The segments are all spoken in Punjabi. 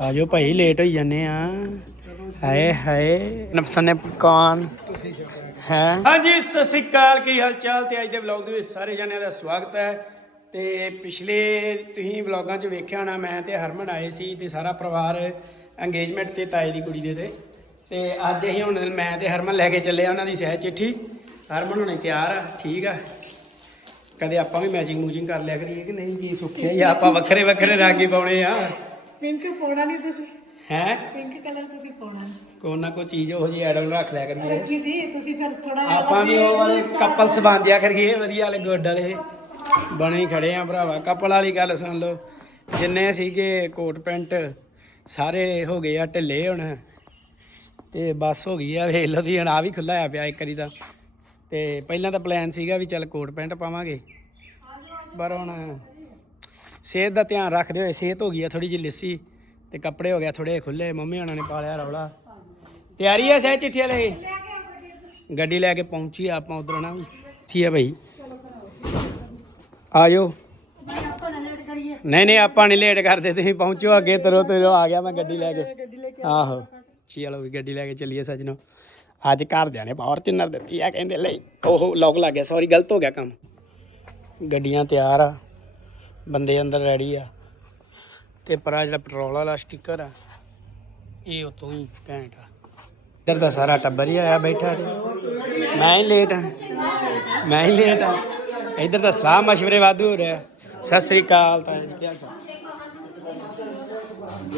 ਆਜੋ ਭਾਈ ਲੇਟ ਹੋਈ ਜਾਂਦੇ ਆ। ਹਾਏ ਹਾਏ। ਨਫਸਨ ਨੇ ਕੌਣ? ਹੈ? ਹਾਂਜੀ, ਸਤਿ ਸ੍ਰੀ ਅਕਾਲ, ਕੀ ਹਾਲ ਚਾਲ ਤੇ ਅੱਜ ਦੇ ਵਲੌਗ ਦੇ ਵਿੱਚ ਸਾਰੇ ਜਣਿਆਂ ਦਾ ਸਵਾਗਤ ਹੈ। ਤੇ ਪਿਛਲੇ ਤੁਸੀਂ ਵਲੌਗਾਂ 'ਚ ਵੇਖਿਆ ਹੋਣਾ, ਮੈਂ ਤੇ ਹਰਮਨ ਆਏ ਸੀ ਤੇ ਸਾਰਾ ਪਰਿਵਾਰ ਅੰਗੇਜਮੈਂਟ ਤੇ ਤਾਏ ਦੀ ਕੁੜੀ ਦੇ ਤੇ। ਤੇ ਅੱਜ ਅਸੀਂ ਹੁਣ ਮੈਂ ਤੇ ਹਰਮਨ ਲੈ ਕੇ ਚੱਲੇ ਆ ਉਹਨਾਂ ਦੀ ਸਹਿ ਚਿੱਠੀ। ਹਰਮਨ ਹੁਣੇ ਤਿਆਰ ਆ, ਠੀਕ ਆ। ਕਦੇ ਆਪਾਂ ਵੀ ਮੈਚਿੰਗ ਮੂਚਿੰਗ ਕਰ ਲਿਆ ਕਰੀਏ ਕਿ ਨਹੀਂ? ਕੀ ਸੁੱਖਿਆ ਜਾਂ ਆਪਾਂ ਵੱਖਰੇ ਵੱਖਰੇ ਰੰਗ ਪਾਉਣੇ ਆ? ਪਿੰਕ ਪਾਉਣਾ ਨਹੀਂ ਤੁਸੀਂ। ਹੈ? ਪਿੰਕ ਕਲਰ ਤੁਸੀਂ ਪਾਉਣਾ ਨਹੀਂ। ਕੋਈ ਨਾ ਕੋਈ ਚੀਜ਼ ਉਹ ਜੀ ਐਡਮ ਰੱਖ ਲਿਆ ਕਰੀਏ। ਰੱਖੀ ਜੀ ਤੁਸੀਂ ਫਿਰ ਥੋੜਾ ਆਪਾਂ ਵੀ ਉਹ ਵਾਲੇ ਕਪਲਸ ਬੰਦਿਆ ਕਰੀਏ ਵਧੀਆ ਵਾਲੇ ਗੁੱਡ ਵਾਲੇ। ਬਣੇ ਹੀ ਖੜੇ ਆ ਭਰਾਵਾ। ਕਪਲ ਵਾਲੀ ਗੱਲ ਸੁਣ ਲਓ। ਜਿੰਨੇ ਸੀਗੇ ਕੋਟ ਪੈਂਟ ਸਾਰੇ ਹੋ ਗਏ ਆ ਢਿੱਲੇ ਹੁਣ। ਤੇ ਬਸ ਹੋ ਗਈ ਆ ਵੇਖ ਲਓ ਦੀ ਹੁਣ ਆ ਵੀ ਖੁੱਲਾ ਆ ਪਿਆ ਇੱਕ ਵਾਰੀ ਤਾਂ। ਤੇ ਪਹਿਲਾਂ ਤਾਂ ਪਲਾਨ ਸੀਗਾ ਵੀ ਚੱਲ ਕੋਟ ਪੈਂਟ ਪਾਵਾਂਗੇ। ਪਰ ਹੁਣ ਸਿਹਤ ਦਾ ਧਿਆਨ ਰੱਖਦੇ ਹੋਏ, ਸਿਹਤ ਹੋ ਗਈ ਆ ਥੋੜੀ ਜਿਹੀ ਲਿੱਸੀ ਤੇ ਕੱਪੜੇ ਹੋ ਗਿਆ ਥੋੜੇ ਖੁੱਲੇ ਮੰਮੀ ਉਹਨਾਂ ਨੇ ਪਾਲਿਆ ਰੌਲਾ। ਤਿਆਰੀ ਹੈ ਸਹਿ ਚਿੱਠੀ ਵਾਲੇ? ਗੱਡੀ ਲੈ ਕੇ ਪਹੁੰਚੀ ਆ ਆਪਾਂ ਉਧਰ ਨਾ ਸੀ ਆ ਭਾਈ ਆਜੋ। ਨਹੀਂ ਨਹੀਂ, ਆਪਾਂ ਨਹੀਂ ਲੇਟ ਕਰਦੇ, ਤੁਸੀਂ ਪਹੁੰਚੋ ਅੱਗੇ, ਤਰੋ ਤਰੋ, ਆ ਗਿਆ ਮੈਂ ਗੱਡੀ ਲੈ ਕੇ। ਆਹੋ ਚਲੋ ਵੀ ਗੱਡੀ ਲੈ ਕੇ ਚੱਲੀਏ ਸਜਣੋ ਅੱਜ ਘਰਦਿਆਂ ਨੇ ਫਾਰਚੂਨਰ ਦਿੱਤੀ ਆ, ਕਹਿੰਦੇ ਲਈ ਉਹ ਲੋਕ ਲੱਗ ਗਿਆ ਸੌਰੀ ਗਲਤ ਹੋ ਗਿਆ ਕੰਮ। ਗੱਡੀਆਂ ਤਿਆਰ ਆ। ਬੰਦੇ ਅੰਦਰ ਰੈਡੀ ਆ। ਤੇ ਪਰਾ ਜਿਹੜਾ ਪੈਟਰੋਲ ਵਾਲਾ ਸਟicker ਆ, ਇਹ ਉਤੋਂ ਹੀ ਘੈਂਟ ਆ। ਇੱਧਰ ਦਾ ਸਾਰਾ ਟੱਬਰ ਹੀ ਆਇਆ ਬੈਠਾ ਤੇ ਮੈਂ ਹੀ ਲੇਟ ਆ। ਮੈਂ ਹੀ ਲੇਟ ਆ। ਇੱਧਰ ਦਾ ਸਲਾਹ ਮਸ਼ਵਰੇ ਵਾਧੂ ਹੋ ਰਿਹਾ। ਸਤਿ ਸ੍ਰੀ ਅਕਾਲ ਤਾਂ ਕੀ ਹਾਲ ਚਾਲ?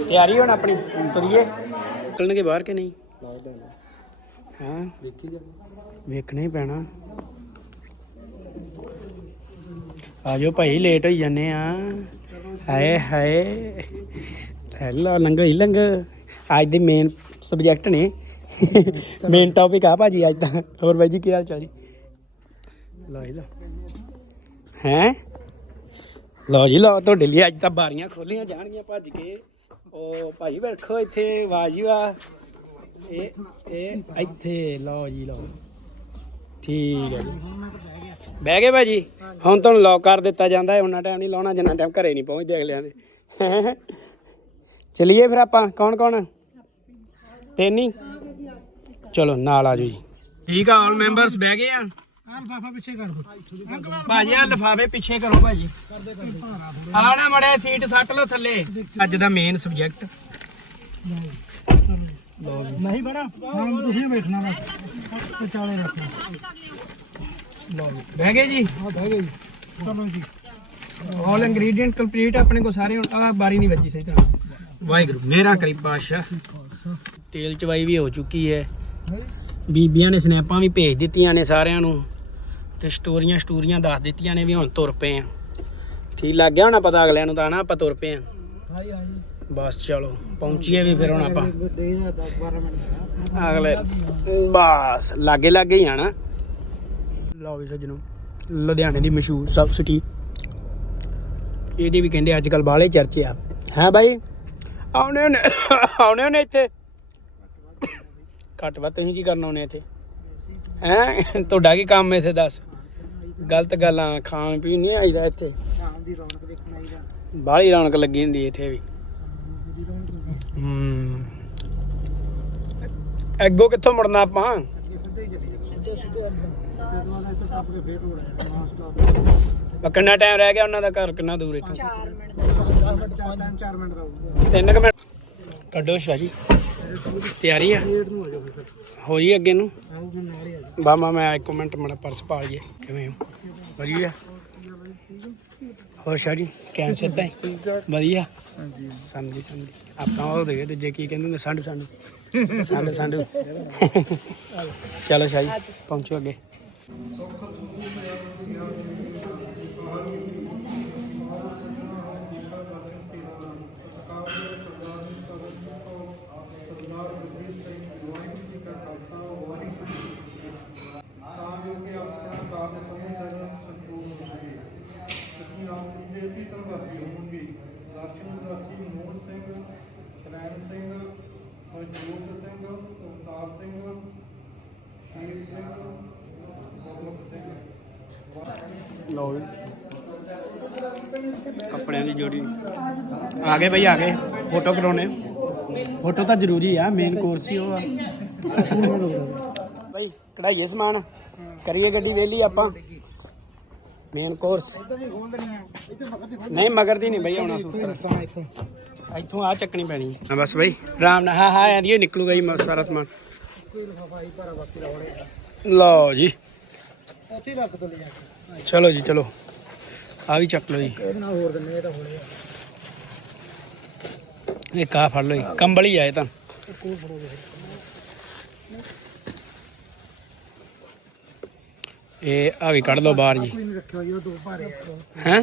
ਤਿਆਰੀ ਹੁਣ ਆਪਣੀ? ਤੁਰੀਏ? ਨਿਕਲਣਗੇ ਬਾਹਰ ਕਿ ਨਹੀਂ? ਹਾਂ। ਵੇਖਣਾ ਹੀ ਪੈਣਾ। ਆਜੋ ਭਾਈ ਲੇਟ ਹੋਈ ਜਾਂਦੇ ਆ। ਹਾਏ ਹਾਏ। ਹੈਲੋ ਲੰਘੋ ਹੀ ਲੰਘ। ਅੱਜ ਦੇ ਮੇਨ ਸਬਜੈਕਟ ਨੇ। ਮੇਨ ਟੌਪਿਕ ਆ ਭਾਜੀ ਅੱਜ ਤਾਂ ਹੋਰ ਬਾਈ ਜੀ ਕੀ ਹਾਲ ਚਾਲ ਜੀ? ਲਓ ਜੀ ਲਓ। ਹੈ? ਲਓ ਜੀ ਲਓ ਤੁਹਾਡੇ ਲਈ ਅੱਜ ਤਾਂ ਬਾਰੀਆਂ ਖੋਲੀਆਂ ਜਾਣਗੀਆਂ ਭੱਜ ਕੇ। ਉਹ ਭਾਜੀ ਵੇਖੋ ਇੱਥੇ ਵਾਜੀ ਵਾ ਇਹ ਇਹ ਇੱਥੇ ਲਓ ਜੀ ਲਓ। ਠੀਕ ਹੈ ਜੀ। ਬਹਿ ਗਏ ਭਾਜੀ। ਹੁਣ ਤੁਹਾਨੂੰ ਲੌਕ ਕਰ ਦਿੱਤਾ ਜਾਂਦਾ ਹੈ ਉਹਨਾਂ ਟਾਈਮ ਨਹੀਂ ਲਾਉਣਾ ਜਿੰਨਾ ਟਾਈਮ ਘਰੇ ਨਹੀਂ ਪਹੁੰਚਦੇ ਅਗਲਿਆਂ ਦੇ। ਚਲਿਏ ਫਿਰ ਆਪਾਂ। ਕੌਣ ਕੌਣ? ਤਿੰਨ ਹੀ? ਚਲੋ ਨਾਲ ਆ ਜਾਓ ਜੀ। ਠੀਕ ਆ ਆਲ ਮੈਂਬਰਸ ਬਹਿ ਗਏ ਆ। ਲਫਾਫਾ ਪਿੱਛੇ ਕਰ ਦੋ। ਭਾਜੀ ਆ ਲਫਾਵੇ ਪਿੱਛੇ ਕਰੋ ਭਾਜੀ। ਆ ਨਾ ਮੜਿਆ ਸੀਟ ਸੱਟ ਲਓ ਥੱਲੇ। ਅੱਜ ਦਾ ਮੇਨ ਸਬਜੈਕਟ ਨਹੀਂ ਬੜਾ ਹੁਣ ਤੁਸੀਂ ਬੈਠਣਾ ਬਸ। ਵਿਚਾਲੇ ਰੱਖੋ ਲਓ ਜੀ। ਬਹਿ ਗਏ ਜੀ? ਆ ਬਹਿ ਗਏ ਜੀ। ਚਲੋ ਜੀ। ਆਲ ਇੰਗਰੀਡੀਐਂਟ ਕੰਪਲੀਟ ਆਪਣੇ ਕੋ ਸਾਰੇ ਹੁਣ ਆ ਬਾਰੀ ਨਹੀਂ ਵੱਜੀ ਸਹੀ ਤਰ੍ਹਾਂ। ਵਾਹਿਗੁਰੂ ਮੇਰਾ ਕਰੀ ਤੇਲ ਚਵਾਈ ਵੀ ਹੋ ਚੁੱਕੀ ਹੈ। ਬੀਬੀਆਂ ਨੇ ਸਨੈਪਾਂ ਵੀ ਭੇਜ ਦਿੱਤੀਆਂ ਨੇ ਸਾਰਿਆਂ ਨੂੰ। ਤੇ ਸਟੋਰੀਆਂ ਸਟੋਰੀਆਂ ਦੱਸ ਦਿੱਤੀਆਂ ਨੇ ਵੀ ਹੁਣ ਤੁਰ ਪਏ ਆ। ਠੀਕ ਲੱਗ ਗਿਆ ਹੋਣਾ ਪਤਾ ਅਗਲਿਆਂ ਨੂੰ ਤਾਂ ਨਾ ਆਪਾਂ ਤੁਰ ਪਏ ਆ। ਹਾਂਜੀ ਹਾਂਜੀ ਬਸ ਚਲੋ ਪਹੁੰਚੀਏ ਵੀ ਫਿਰ ਹੁਣ ਆਪਾਂ। ਦੇ ਦਾ 10 12 ਮਿੰਟ ਅਗਲੇ ਬਸ ਲਾਗੇ ਲਾਗੇ ਹੀ ਆਣਾ। ਲਓ ਵੀ ਸੱਜਣੋ ਲੁਧਿਆਣੇ ਦੀ ਮਸ਼ਹੂਰ ਸਬਸਿਡੀ ਇਹਦੇ ਵੀ ਕਹਿੰਦੇ ਅੱਜ ਕੱਲ ਬਾਹਲੇ ਚਰਚੇ ਆ। ਹੈ ਬਾਈ? ਆਉਣੇ ਨੇ ਆਉਣੇ ਨੇ ਇੱਥੇ। ਘੱਟ ਵਾ ਤੁਸੀਂ ਕੀ ਕਰਨ ਆਉਣੇ ਇੱਥੇ? ਹੈ? ਤੁਹਾਡਾ ਕੀ ਕੰਮ ਇੱਥੇ ਦੱਸ? ਗਲਤ ਗੱਲਾਂ ਖਾਣ ਪੀਣ ਨਹੀਂ ਆਈਦਾ ਇੱਥੇ? ਸ਼ਾਮ ਦੀ ਰੌਣਕ ਦੇਖਣ ਆਈਦਾ। ਬਾਹਲੀ ਰੌਣਕ ਲੱਗੀ ਹੁੰਦੀ ਇੱਥੇ ਵੀ। ਹੂੰ। ਅੱਗੋਂ ਕਿੱਥੋਂ ਮੁੜਨਾ ਆਪਾਂ? ਸਿੱਧੇ ਹੀ ਚਲੀ ਸਿੱਧੇ ਸਿੱਧੇ ਅੰਦਰ ਤੇ ਫੇਰ ਰੋੜ ਕਿੰਨਾ ਟਾਈਮ ਰਹਿ ਗਿਆ ਉਹਨਾਂ ਦਾ ਘਰ ਕਿੰਨਾ ਦੂਰ ਇੱਥੋਂ? 4 ਮਿੰਟ। 10 ਮਿੰਟ 4 4 ਮਿੰਟ ਰਹੂਗਾ ਤਿੰਨ ਕੁ ਮਿੰਟ। ਕੱਢੋ ਸ਼ਾਹ। ਜੀ ਤਿਆਰੀ ਆ? ਹੋ ਜੀ ਅੱਗੇ ਨੂੰ? ਆਓ ਮੈਂ ਇੱਕ ਮਿੰਟ ਮੜਾ ਪਰਸ ਪਾ ਲਈਏ। ਕਿਵੇਂ ਹੋ? ਵਧੀਆ। ਹੋਰ ਸ਼ਾਹ ਜੀ ਕੈਨ ਸਿੱਧਾ ਹੀ ਵਧੀਆ ਹਾਂਜੀ ਸਮਝੀ ਸਮਝੀ ਆਪਾਂ ਉਹ ਦੇ ਦੂਜੇ ਕੀ ਕਹਿੰਦੇ ਨੇ ਸੰਡ ਸੰਡ ਸੰਡ ਸੰਡ ਚਲੋ ਸ਼ਾਹ ਜੀ ਪਹੁੰਚੋ ਅੱਗੇ ਤਾਂ ਲਓ ਜੀ। ਕੱਪੜਿਆਂ ਦੀ ਜੋੜੀ। ਆ ਗਏ ਬਈ ਆ ਗਏ। ਫੋਟੋ ਕਰਾਉਣੇ ਫੋਟੋ ਤਾਂ ਜ਼ਰੂਰੀ ਆ ਮੇਨ ਕੋਰਸ ਹੀ ਉਹ ਆ। ਬਾਈ ਕਢਾਈਏ ਸਮਾਨ। ਕਰੀਏ ਗੱਡੀ ਵੇਲੀ ਆਪਾਂ। ਮੇਨ ਕੋਰਸ ਨਹੀਂ ਮਗਰ ਦੀ ਨਹੀਂ ਬਈ ਆਉਣਾ ਸੂਤਰ। ਇੱਥੋਂ ਆ ਚੱਕਣੀ ਪੈਣੀ। ਹਾਂ ਬਸ ਬਈ। ਆਰਾਮ ਨਾਲ ਹਾਂ ਹਾਂ ਆਂਦੀ ਨਿਕਲੂਗਾ ਮ- ਸਾਰਾ ਸਮਾਨ। ਲਓ ਜੀ। ਉੱਥੇ ਰੱਖ ਦੋ ਲੈ ਜਾ ਕੇ। ਚਲੋ ਜੀ ਚਲੋ। ਆ ਵੀ ਚੱਕ ਲਓ ਜੀ। ਇਹਦੇ ਨਾਲ ਹੋਰ ਦਿੰਨੇ ਇਹ ਤਾਂ ਹੋਲੇ ਆ। ਇਹ ਕਾ ਫੜ ਲਓ ਜੀ। ਕੰਬਲ ਹੀ ਆਏ ਤਾਂ। ਕੋਈ ਫੜੋਗੇ ਇਹ ਆ ਵੀ ਕੱਢ ਲਓ ਬਾਹਰ ਜੀ। ਜੀ ਹੈ?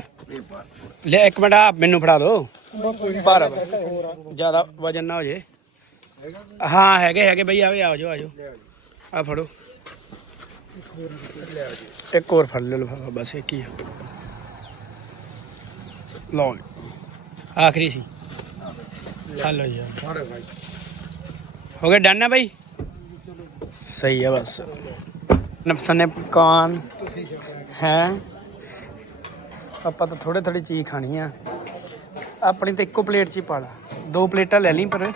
ਲੈ ਇੱਕ ਮਿੰਟ ਆ ਮੈਨੂੰ ਫੜਾ ਦਿਓ। ਭਾਰਾ ਜ਼ਿਆਦਾ ਵਜਨ ਨਾ ਹੋ ਜੇ। ਹਾਂ ਹੈਗੇ ਹੈਗੇ। ਬਈ ਆਵੇ ਆਓ ਜਾਓ ਆਜੋ ਆ ਫੜੋ। ਇੱਕ ਹੋਰ ਫੜ ਲਓ ਲਿਫਾਫਾ, ਬਸ ਇੱਕ ਹੀ ਆ। ਲਓ ਜੀ। ਆਖਰੀ ਸੀ। ਹਲੋ ਜੀ। ਫਾੜੇ ਭਾਈ ਹੋ ਗਿਆ ਡਨ ਹੈ ਬਈ? ਸਹੀ ਹੈ ਬਸ। ਨਫਸਨੇ ਪਕਾਨ। ਹੈ? ਆਪਾਂ ਤਾਂ ਥੋੜੇ ਥੋੜੀ ਚੀਜ਼ ਖਾਣੀ ਆ। ਆਪਣੀ ਤਾਂ ਇੱਕੋ ਪਲੇਟ 'ਚ ਹੀ ਪਾ ਲਾ। ਦੋ ਪਲੇਟਾਂ ਲੈ ਲਈ ਪਰ।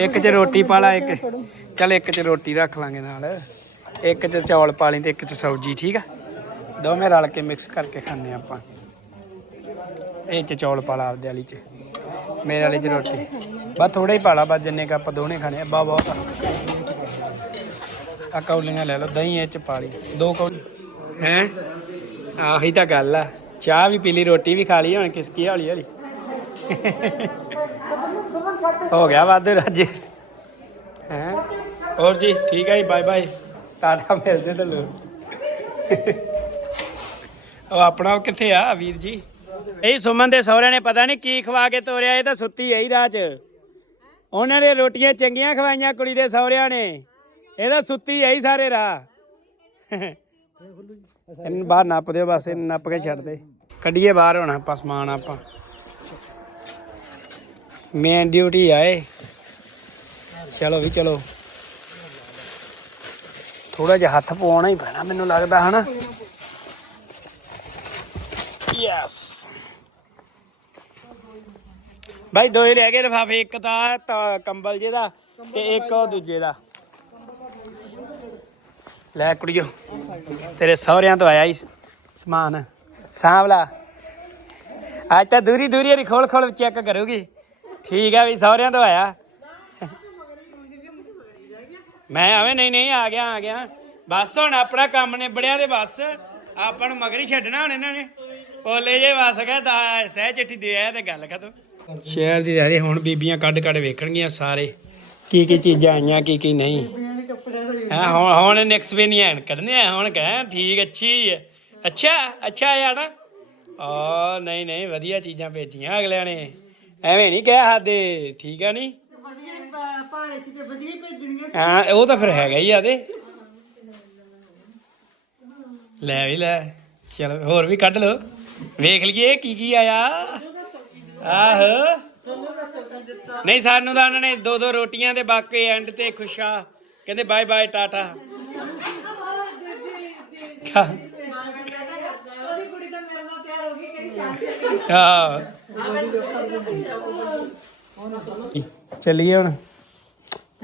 ਇੱਕ 'ਚ ਰੋਟੀ ਪਾ ਲਾ, ਇੱਕ ਚੱਲ ਇੱਕ 'ਚ ਰੋਟੀ ਰੱਖ ਲਾਂਗੇ ਨਾਲ। ਇੱਕ 'ਚ ਚੌਲ ਪਾ ਲਈ ਤੇ ਇੱਕ 'ਚ ਸਬਜ਼ੀ, ਠੀਕ ਆ? ਦੋਵੇਂ ਰਲ ਕੇ ਮਿਕਸ ਕਰਕੇ ਖਾਣੇ ਆਪਾਂ। ਇਹ 'ਚ ਚੌਲ ਪਾ ਲਾ ਆਪਦੇ ਵਾਲੀ 'ਚ। ਮੇਰੇ ਵਾਲੀ 'ਚ ਰੋਟੀ। ਬਸ ਥੋੜਾ ਹੀ ਪਾ ਲਾ, ਬਸ ਜਿੰਨੇ ਕ ਆਪਾਂ ਦੋਨੇ ਖਾਣੇ ਆ, ਬਾ ਬਹੁਤ ਆ। ਆ ਕੌਲੀਆਂ ਲੈ ਲਓ, ਦਹੀਂ ਇਹ 'ਚ ਪਾ ਲਈ। ਦੋ ਕੌਲੀ ਹੈ? ਆਹੀ ਤਾਂ ਗੱਲ ਆ। ਚਾਹ ਵੀ ਪੀ ਲਈ, ਰੋਟੀ ਵੀ ਖਾ ਲਈ, ਹੁਣ ਕਿਸਕੀ ਹੌਲੀ ਹੌਲੀ। ਹੋ ਗਿਆ ਵਾਧੂ ਰਾਜੇ। ਹੈ? ਹੋਰ ਜੀ, ਠੀਕ ਹੈ ਜੀ ਬਾਏ ਬਾਏ ਟਾਟਾ ਮਿਲਦੇ ਤੇ ਲੋ। ਉਹ ਆਪਣਾ ਉਹ ਕਿੱਥੇ ਆ ਵੀਰ ਜੀ? ਇਹ ਸੁਮਨ ਦੇ ਸਹੁਰਿਆਂ ਨੇ ਪਤਾ ਨਹੀਂ ਕੀ ਖਵਾ ਕੇ ਤੋਰਿਆ ਇਹ ਤਾਂ ਸੁੱਤੀ ਹੈ ਹੀ ਰਾਹ 'ਚ। ਉਹਨਾਂ ਨੇ ਰੋਟੀਆਂ ਚੰਗੀਆਂ ਖਵਾਈਆਂ ਕੁੜੀ ਦੇ ਸਹੁਰਿਆਂ ਨੇ। ਇਹ ਤਾਂ ਸੁੱਤੀ ਹੈ ਹੀ ਸਾਰੇ ਰਾਹ। ਇਹਨੂੰ ਬਾਹਰ ਨੱਪ ਦਿਓ ਬਸ ਇਹਨੂੰ ਨੱਪ ਕੇ ਛੱਡ ਦੇ। ਕੱਢੀਏ ਬਾਹਰ ਹੁਣ ਆਪਾਂ ਸਮਾਨ ਆਪਾਂ। ਮੇਨ ਡਿਊਟੀ ਆਏ ਚਲੋ ਵੀ ਚਲੋ। ਥੋੜਾ ਜਿਹਾ ਹੱਥ ਪਵਾਉਣਾ ਹੀ ਪੈਣਾ, ਮੈਨੂੰ ਲੱਗਦਾ ਹਨਾ। ਯੈਸ ਭਾਈ ਦੋ ਹੀ ਰਹਿ ਗਏ ਲਿਫਾਫੇ, ਇੱਕ ਤਾਂ ਕੰਬਲ ਜੇ ਦਾ ਤੇ ਇੱਕ ਉਹ ਦੂਜੇ ਦਾ। ਲੈ ਕੁੜੀਓ, ਤੇਰੇ ਸਹੁਰਿਆਂ ਤੋਂ ਆਇਆ ਹੀ ਸਮਾਨ। ਸਾਂਭਲਾ ਅੱਜ ਤਾਂ ਦੂਰੀ ਦੂਰੀ ਹਰੀ ਖੋਲ ਖੋਲ ਚੈੱਕ ਕਰੂਗੀ। ਠੀਕ ਆ ਵੀ ਸਹੁਰਿਆਂ ਤੋਂ ਆਇਆ। ਮੈਂ ਆਵੇਂ, ਨਹੀਂ ਨਹੀਂ, ਆ ਗਿਆ ਆ ਗਿਆ। ਬਸ ਹੁਣ ਆਪਣਾ ਕੰਮ ਨਿਬੜਿਆ ਤੇ ਬਸ। ਆਪਾਂ ਨੂੰ ਮਗਰ ਹੀ ਛੱਡਣਾ ਹੁਣ ਇਹਨਾਂ ਨੇ। ਓਲੇ ਜੇ ਵਸ ਗਏ ਦਾ ਸਹਿ ਚਿੱਠੀ ਦੇ ਆਇਆ ਤੇ ਗੱਲ ਖਤਮ। ਸ਼ਹਿਰ ਦੀ ਯਾਰੀ ਹੁਣ ਬੀਬੀਆਂ ਕੱਢ ਕੱਢ ਵੇਖਣਗੀਆਂ ਸਾਰੇ। ਕੀ ਕੀ ਚੀਜ਼ਾਂ ਆਈਆਂ, ਕੀ ਕੀ ਨਹੀਂ। ਹਾਂ, ਹੁਣ ਹੁਣ ਨੈਕਸਟ ਵੀ ਨਹੀਂ ਐਨ ਕੱਢਨੇ ਆ, ਹੁਣ ਕਹਾਂ, ਠੀਕ, ਅੱਛੀ ਹੈ ਅੱਛਾ ਅੱਛਾ ਆ ਆ ਨਹੀਂ ਨਹੀਂ, ਵਧੀਆ ਚੀਜ਼ਾਂ ਭੇਜੀਆਂ ਅਗਲਿਆਂ ਨੇ। ਐਵੇਂ ਨਹੀਂ ਕਹਿ ਹਾਦੇ ਠੀਕ ਆ ਨਹੀਂ? ਹਾਂ ਉਹ ਤਾਂ ਫਿਰ ਹੈਗਾ ਹੀ ਆ ਦੇ। ਲੈ ਵੀ ਲੈ ਚਲੋ ਹੋਰ ਵੀ ਕੱਢ ਲਓ। ਵੇਖ ਲਈਏ ਕੀ ਕੀ ਆਇਆ। ਆਹੋ। ਨਹੀਂ ਸਾਨੂੰ ਤਾਂ ਉਹਨਾਂ ਨੇ ਦੋ ਦੋ ਰੋਟੀਆਂ ਦੇ ਬਾਕੀ ਐਂਡ ਤੇ ਖੁਸ਼ਾ ਕਹਿੰਦੇ ਬਾਏ ਬਾਏ ਟਾਟਾ। ਹਾਂ। ਚੱਲੀਏ ਹੁਣ।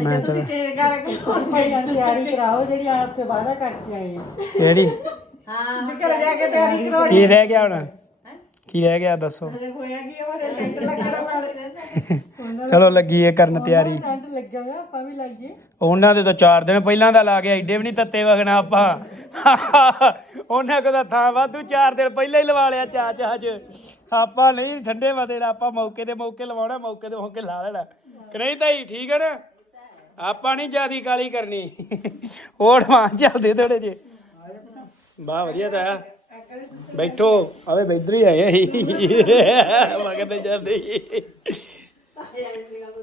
ਮੈਂ ਚਲ ਤਿਆਰੀ ਕਰਾਓ ਜਿਹੜੀ ਆਪ ਤੇ ਵਾਦਾ ਕਰਕੇ ਆਏ ਆ। ਕਿਹੜੀ? ਘਰ ਜਾ ਕੇ ਤਿਆਰੀ ਕਰੋ ਕੀ ਰਹਿ ਗਿਆ ਹੁਣ? ਕੀ ਰਹਿ ਗਿਆ ਦੱਸੋ। ਹੋਇਆ ਕੀ ਹੋਰ ਟੈਂਟ ਲੱਗਣਾ ਵਾਲੇ ਚਲੋ ਲੱਗੀਏ ਕਰਨ ਤਿਆਰੀ। ਟੈਂਟ ਲੱਗਿਆ ਹੋਇਆ ਆਪਾਂ ਵੀ ਲਾਈਏ। ਉਹਨਾਂ ਦੇ ਤਾਂ 4 ਦਿਨ ਪਹਿਲਾਂ ਦਾ ਲਾ ਗਿਆ ਏਡੇ ਵੀ ਨਹੀਂ ਤੱਤੇ ਵਗਣਾ ਆਪਾਂ। ਉਹਨਾਂ ਕੋਲ ਤਾਂ ਥਾਂ ਵਾਧੂ 4 ਦਿਨ ਪਹਿਲਾਂ ਹੀ ਲਵਾ ਲਿਆ ਚਾ ਚਾ ਚ। ਆਪਾਂ ਨਹੀਂ ਠੰਡੇ ਵਦੇ ਆਪਾਂ ਮੌਕੇ ਤੇ ਮੌਕੇ ਲਵਾਉਣਾ ਮੌਕੇ ਤੇ ਮੌਕੇ ਲਾ ਲੈਣਾ। ਕਿ ਨਹੀਂ ਤਾਈ ਠੀਕ ਹੈ ਨਾ? ਆਪਾਂ ਨਹੀਂ ਜਿਆਦੀ ਕਾਲੀ ਕਰਨੀ। ਹੋਰ ਮਾਂ ਚੱਲਦੇ ਥੋੜੇ ਜੇ ਬਾ ਵਧੀਆ ਤਾਂ ਬੈਠੋ। ਆਵੇ ਬੈਦਰ ਹੀ ਆਏ ਸੀ। ਮਗਰ ਤੇ ਜਾਂਦੇ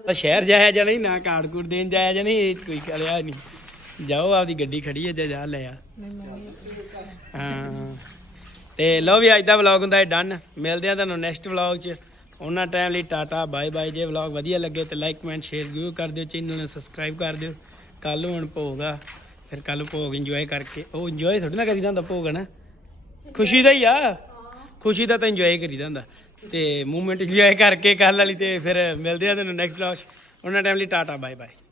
ਤਾਂ ਸ਼ਹਿਰ ਜਾਇਆ ਜਾਂ ਨਹੀਂ ਨਾ ਕਾਰਡ ਕੂਡ ਦੇਣ ਜਾਇਆ ਜਾਂ ਇਹ 'ਚ ਕੋਈ ਕਰਿਆ ਨਹੀਂ। ਜਾਓ, ਆਪਦੀ ਗੱਡੀ ਖੜੀ ਹੈ ਜਾ ਜਾ ਲੈ ਆ। ਹਾਂ। ਤੇ ਲਓ ਵੀ, ਅੱਜ ਦਾ ਵਲੌਗ ਹੁੰਦਾ ਹੈ ਡਨ ਮਿਲਦੇ ਆ ਤੁਹਾਨੂੰ ਨੈਕਸਟ ਵਲੌਗ 'ਚ। ਉਹਨਾਂ ਟਾਈਮ ਲਈ ਟਾਟਾ, ਬਾਏ ਬਾਏ ਜੇ ਵਲੌਗ ਵਧੀਆ ਲੱਗੇ ਤੇ ਲਾਈਕ ਕਮੈਂਟ ਸ਼ੇਅਰ ਜ਼ਰੂਰ ਕਰ ਦਿਓ ਚੈਨਲ ਨੂੰ ਸਬਸਕ੍ਰਾਈਬ ਕਰ ਦਿਓ। ਕੱਲ ਹੁਣ ਭੋਗ ਆ, ਫਿਰ ਕੱਲ ਭੋਗ ਇੰਜੋਏ ਕਰਕੇ, ਉਹ ਇੰਜੋਏ ਥੋੜੀ ਨਾ ਕਰੀਦਾ ਹੁੰਦਾ ਭੋਗ ਨਾ ਖੁਸ਼ੀ ਦਾ ਹੀ ਆ। ਖੁਸ਼ੀ ਦਾ ਤਾਂ ਇੰਜੋਏ ਕਰੀਦਾ ਹੁੰਦਾ। ਤੇ ਮੂਵਮੈਂਟ ਇੰਜੋਏ ਕਰਕੇ ਕੱਲ ਵਾਲੀ ਤੇ ਫਿਰ ਮਿਲਦੇ ਆ ਤੁਹਾਨੂੰ ਨੈਕਸਟ ਵਲੌਗ ਉਹਨਾਂ ਟਾਈਮ ਲਈ ਟਾਟਾ, ਬਾਏ ਬਾਏ।